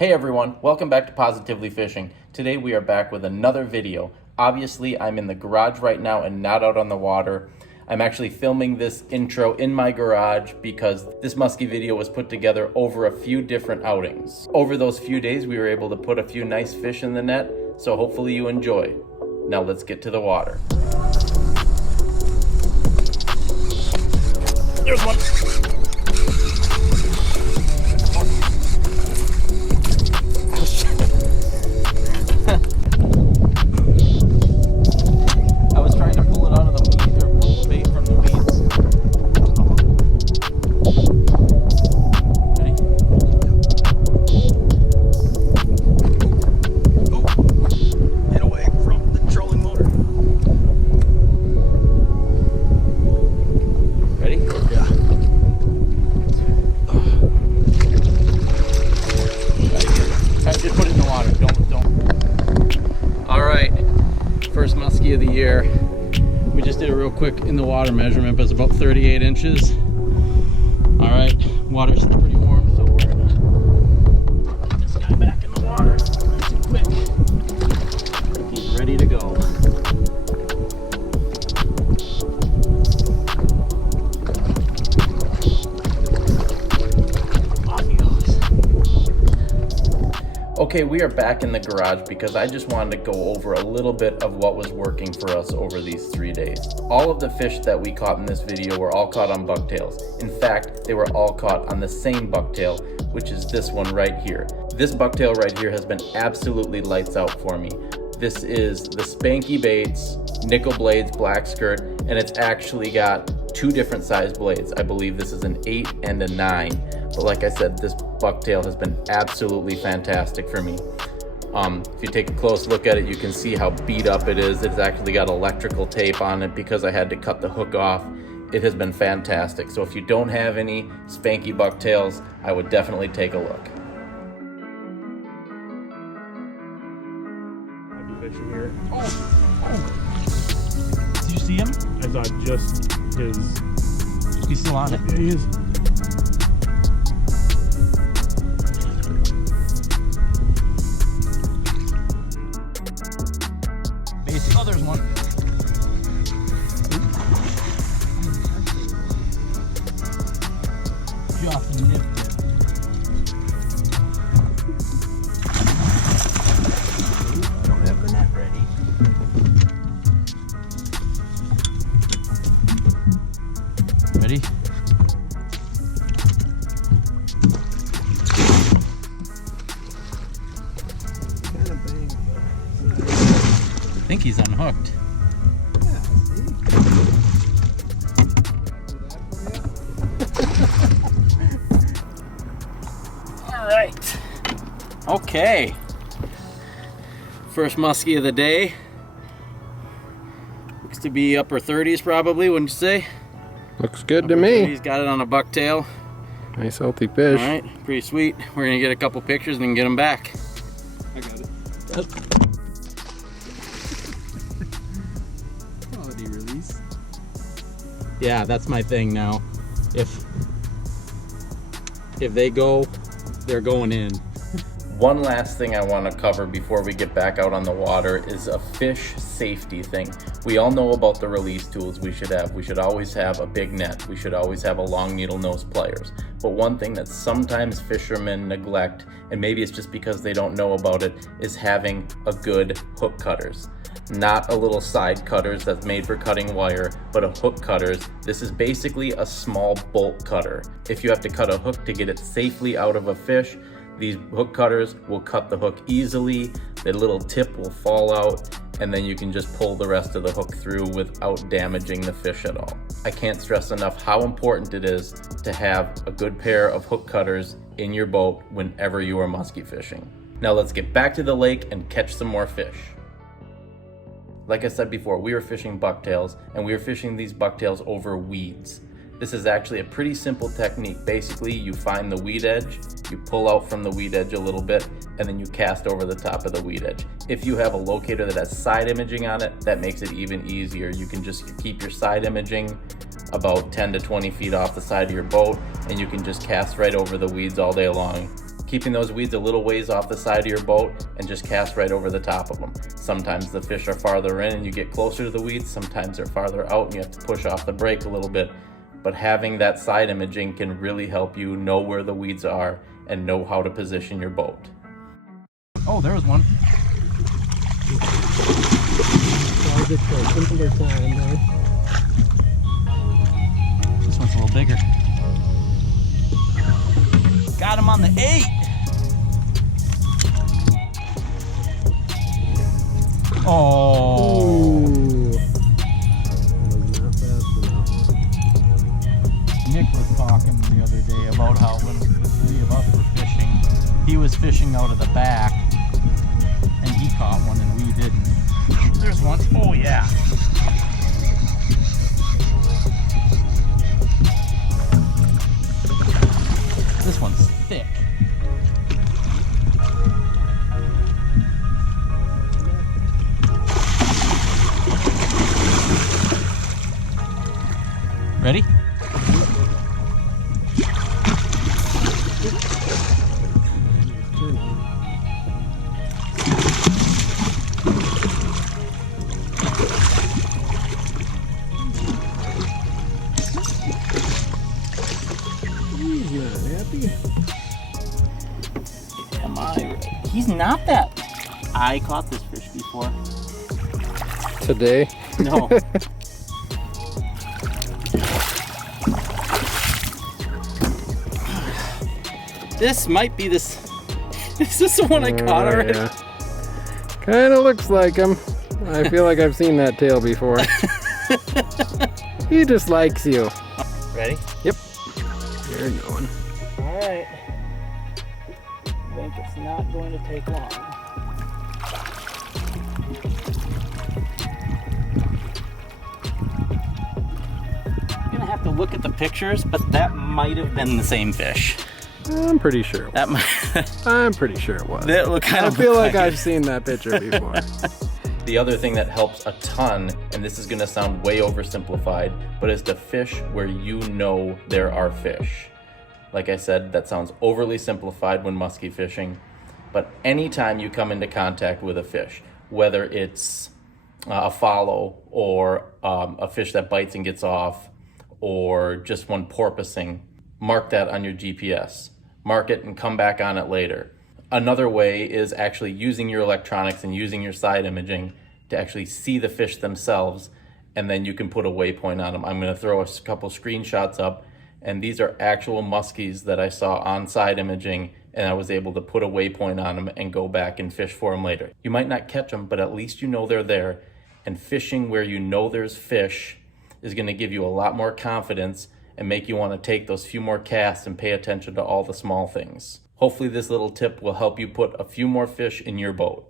Hey everyone, welcome back to Positively Fishing. Today we are back with another video. Obviously I'm in the garage right now and not out on the water. I'm actually filming this intro in my garage because this muskie video was put together over a few different outings. Over those few days we were able to put a few nice fish in the net, so hopefully you enjoy. Now let's get to the water. There's one. First muskie of the year. We just did a real quick in the water measurement, but it's about 38 inches. All right, water's pretty warm, so we're gonna put this guy back in the water nice and quick. He's ready to go. Okay, we are back in the garage because I just wanted to go over a little bit of what was working for us over these 3 days. All of the fish that we caught in this video were all caught on bucktails. In fact, they were all caught on the same bucktail, which is this one right here. This bucktail right here has been absolutely lights out for me. This is the Spanky Baits Nickel Blades Black Skirt, and it's actually got two different size blades. I believe this is an 8 and a 9. But like I said, this bucktail has been absolutely fantastic for me. If you take a close look at it, you can see how beat up it is. It's actually got electrical tape on it because I had to cut the hook off. It has been fantastic. So if you don't have any Spanky bucktails, I would definitely take a look. I'll be fishing here. Oh! Did you see him? I thought just his... He's still on it? Yeah, he is. Oh, there's one. Just nipped it. I don't have the net ready. Ready? Kind of banged. I think he's unhooked. Yeah, see? All right. Okay. First muskie of the day. Looks to be upper 30s probably, wouldn't you say? Looks good Upper to me. 30s, got it on a bucktail. Nice healthy fish. All right, pretty sweet. We're gonna get a couple pictures and then get them back. I got it. Quality release. Yeah, that's my thing now. If they go, they're going in. One last thing I want to cover before we get back out on the water is a fish safety thing. We all know about the release tools we should have. We should always have a big net. We should always have a long needle nose pliers. But one thing that sometimes fishermen neglect, and maybe it's just because they don't know about it, is having a good hook cutters. Not a little side cutters that's made for cutting wire, but a hook cutters. This is basically a small bolt cutter. If you have to cut a hook to get it safely out of a fish, these hook cutters will cut the hook easily, the little tip will fall out, and then you can just pull the rest of the hook through without damaging the fish at all. I can't stress enough how important it is to have a good pair of hook cutters in your boat whenever you are muskie fishing. Now let's get back to the lake and catch some more fish. Like I said before, we were fishing bucktails, and we were fishing these bucktails over weeds. This is actually a pretty simple technique. Basically, you find the weed edge, you pull out from the weed edge a little bit, and then you cast over the top of the weed edge. If you have a locator that has side imaging on it, that makes it even easier. You can just keep your side imaging about 10 to 20 feet off the side of your boat, and you can just cast right over the weeds all day long. keeping those weeds a little ways off the side of your boat, and just cast right over the top of them. Sometimes the fish are farther in and you get closer to the weeds, sometimes they're farther out and you have to push off the brake a little bit. But having that side imaging can really help you know where the weeds are and know how to position your boat. Oh, there was one. This one's a little bigger. Got him on the 8. Oh. Nick was talking the other day about how when the 3 of us were fishing, he was fishing out of the back and he caught one and we didn't. There's one. Oh yeah. This one's thick. Ready? Am I ready? He's not that. I caught this fish before. Today? No. This might be this. Is this the one I caught already? Yeah. Kind of looks like him. I feel like I've seen that tail before. He just likes you. Ready? Yep. You're going. Alright. I think it's not going to take long. I'm gonna have to look at the pictures, but that might have been the same fish. I'm pretty sure. That might. I'm pretty sure it was. That look kind I of. feel like I've seen that picture before. The other thing that helps a ton, and this is going to sound way oversimplified, but is to fish where you know there are fish. Like I said, that sounds overly simplified when muskie fishing, but anytime you come into contact with a fish, whether it's a follow or a fish that bites and gets off, or just one porpoising, mark that on your GPS. Mark it and come back on it later. Another way is actually using your electronics and using your side imaging to actually see the fish themselves, and then you can put a waypoint on them. I'm going to throw a couple screenshots up, and these are actual muskies that I saw on side imaging, and I was able to put a waypoint on them and go back and fish for them later. You might not catch them, but at least you know they're there, and fishing where you know there's fish is going to give you a lot more confidence and make you want to take those few more casts and pay attention to all the small things. Hopefully this little tip will help you put a few more fish in your boat.